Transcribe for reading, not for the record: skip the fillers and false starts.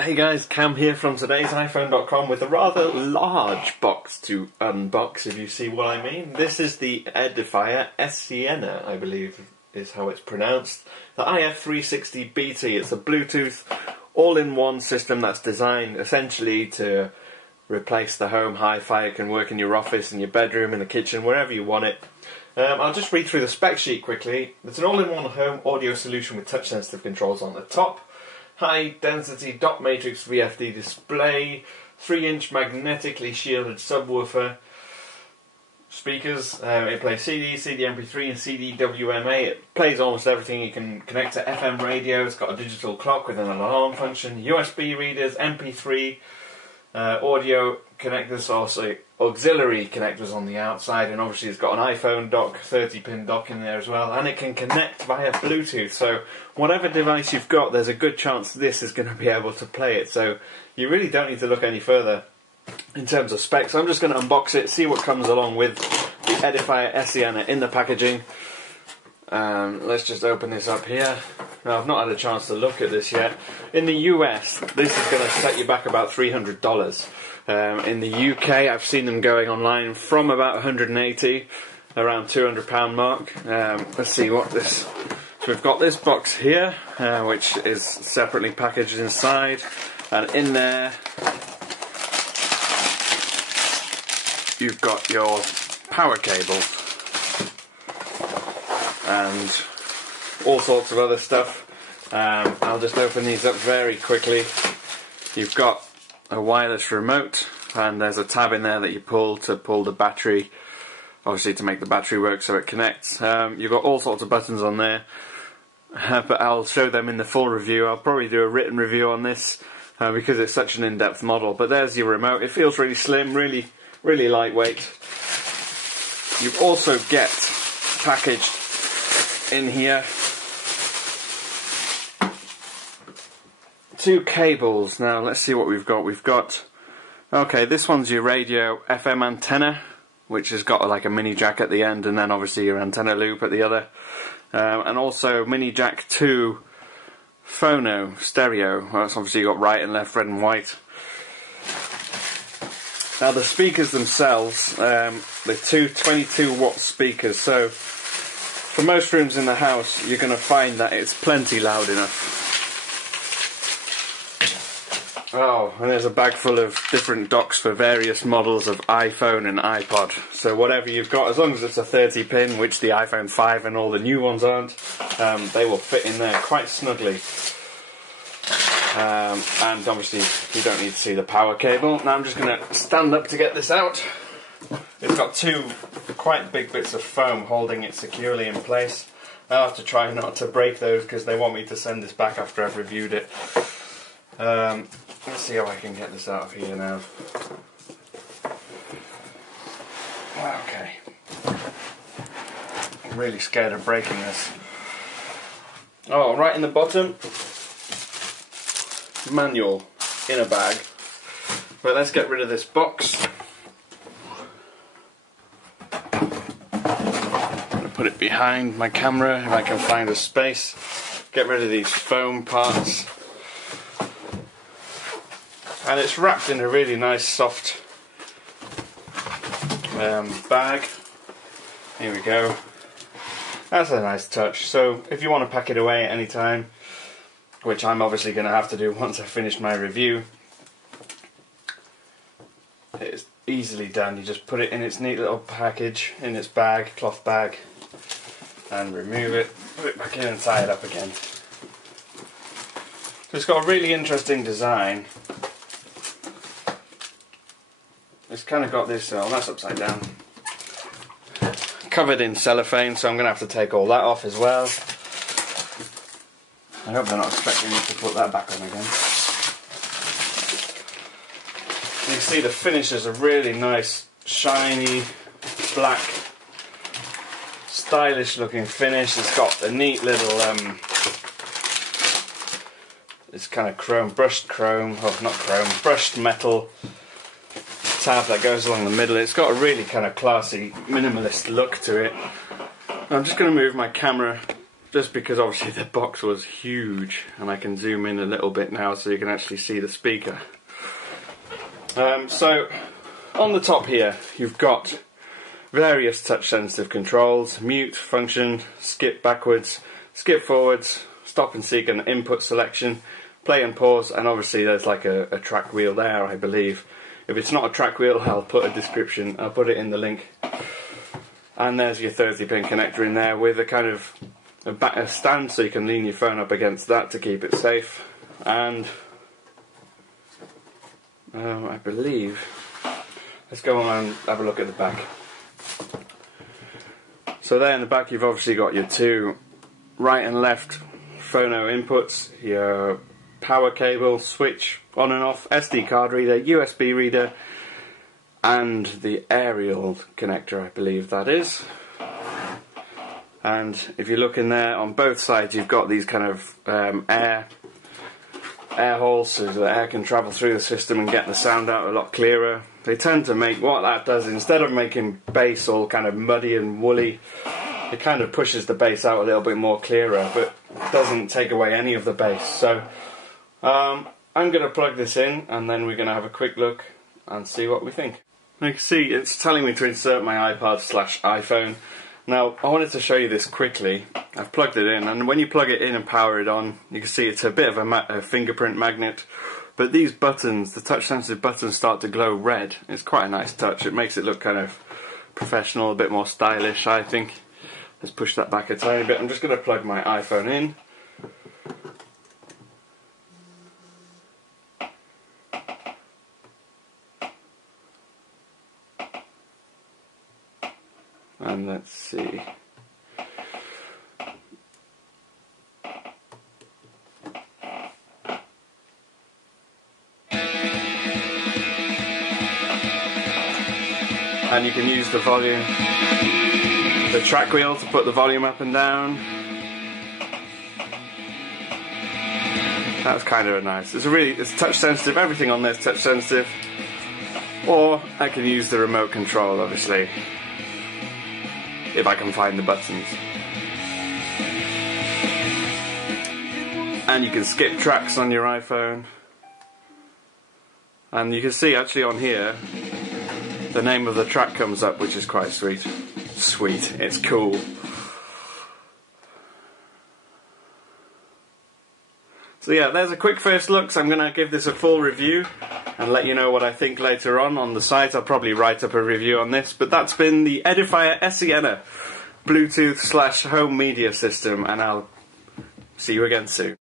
Hey guys, Cam here from today's iPhone.com with a rather large box to unbox, if you see what I mean. This is the Edifier Esiena, I believe is how it's pronounced. The F360BT. It's a Bluetooth all-in-one system that's designed essentially to replace the home hi-fi. It can work in your office, in your bedroom, in the kitchen, wherever you want it. I'll just read through the spec sheet quickly. It's an all-in-one home audio solution with touch-sensitive controls on the top. High-density dot matrix VFD display, 3-inch magnetically shielded subwoofer, speakers. It plays CD, CD MP3 and CD WMA. It plays almost everything. You can connect to FM radio. It's got a digital clock with an alarm function, USB readers, MP3, audio connectors, also auxiliary connectors on the outside, and obviously it's got an iPhone dock, 30-pin dock in there as well, and it can connect via Bluetooth. So whatever device you've got, there's a good chance this is going to be able to play it. So you really don't need to look any further in terms of specs. I'm just going to unbox it, see what comes along with the Edifier Esiena in the packaging. Let's just open this up here. Now, I've not had a chance to look at this yet. In the US, this is going to set you back about $300. In the UK, I've seen them going online from about $180, around £200 mark. Let's see what this... So we've got this box here, which is separately packaged inside, and in there you've got your power cable and all sorts of other stuff. I'll just open these up very quickly. You've got a wireless remote, and there's a tab in there that you pull to pull the battery, obviously to make the battery work so it connects. You've got all sorts of buttons on there, but I'll show them in the full review. I'll probably do a written review on this because it's such an in-depth model. But there's your remote. It feels really slim, really lightweight. You also get packaged in here two cables. Now let's see what we've got. We've got, okay, this one's your radio FM antenna, which has got like a mini jack at the end, and then obviously your antenna loop at the other, and also mini jack 2 phono stereo. Well, that's obviously got right and left, red and white. Now the speakers themselves, they're two 22-watt speakers, so for most rooms in the house you're going to find that it's plenty loud enough. Oh, and there's a bag full of different docks for various models of iPhone and iPod. So whatever you've got, as long as it's a 30-pin, which the iPhone 5 and all the new ones aren't, they will fit in there quite snugly. And obviously you don't need to see the power cable. Now I'm just going to stand up to get this out. It's got two quite big bits of foam holding it securely in place. I'll have to try not to break those because they want me to send this back after I've reviewed it. Let's see how I can get this out of here now. Okay. I'm really scared of breaking this. Oh, right in the bottom, manual in a bag. But let's get rid of this box. I'm going to put it behind my camera if I can find a space. Get rid of these foam parts. And it's wrapped in a really nice soft bag. Here we go. That's a nice touch. So if you want to pack it away at any time, which I'm obviously going to have to do once I finish my review, it's easily done. You just put it in its neat little package, in its bag, cloth bag, and remove it, put it back in and tie it up again. So it's got a really interesting design. It's kind of got this, oh that's upside down, covered in cellophane, so I'm going to have to take all that off as well. I hope they're not expecting me to put that back on again. You can see the finish is a really nice, shiny, black, stylish looking finish. It's got a neat little, it's kind of chrome, brushed metal tab that goes along the middle. It's got a really kind of classy, minimalist look to it. I'm just going to move my camera just because obviously the box was huge, and I can zoom in a little bit now so you can actually see the speaker. So on the top here you've got various touch sensitive controls: mute function, skip backwards, skip forwards, stop and seek and input selection, play and pause, and obviously there's like a track wheel there, I believe. If it's not a track wheel, I'll put a description, I'll put it in the link. And there's your 30-pin connector in there with a kind of a stand so you can lean your phone up against that to keep it safe. And I believe, let's go on and have a look at the back. So there in the back you've obviously got your two right and left phono inputs, your power cable, switch on and off, SD card reader, USB reader, and the aerial connector, I believe that is. And if you look in there, on both sides you've got these kind of air holes so the air can travel through the system and get the sound out a lot clearer. They tend to make, what that does, instead of making bass all kind of muddy and woolly, it kind of pushes the bass out a little bit more clearer, but doesn't take away any of the bass. So I'm going to plug this in and then we're going to have a quick look and see what we think. You can see it's telling me to insert my iPod/iPhone. Now I wanted to show you this quickly. I've plugged it in, and when you plug it in and power it on, you can see it's a bit of a fingerprint magnet, but these buttons, the touch sensitive buttons, start to glow red. It's quite a nice touch. It makes it look kind of professional, a bit more stylish, I think. Let's push that back a tiny bit. I'm just going to plug my iPhone in. And let's see. And you can use the volume, the track wheel to put the volume up and down. That's kind of nice. It's touch sensitive. Everything on there is touch sensitive. Or I can use the remote control, obviously, if I can find the buttons. And you can skip tracks on your iPhone. And you can see actually on here the name of the track comes up, which is quite sweet. Sweet, it's cool. So yeah, there's a quick first look. So I'm going to give this a full review and let you know what I think later on the site. I'll probably write up a review on this, but that's been the Edifier Esiena Bluetooth/home media system, and I'll see you again soon.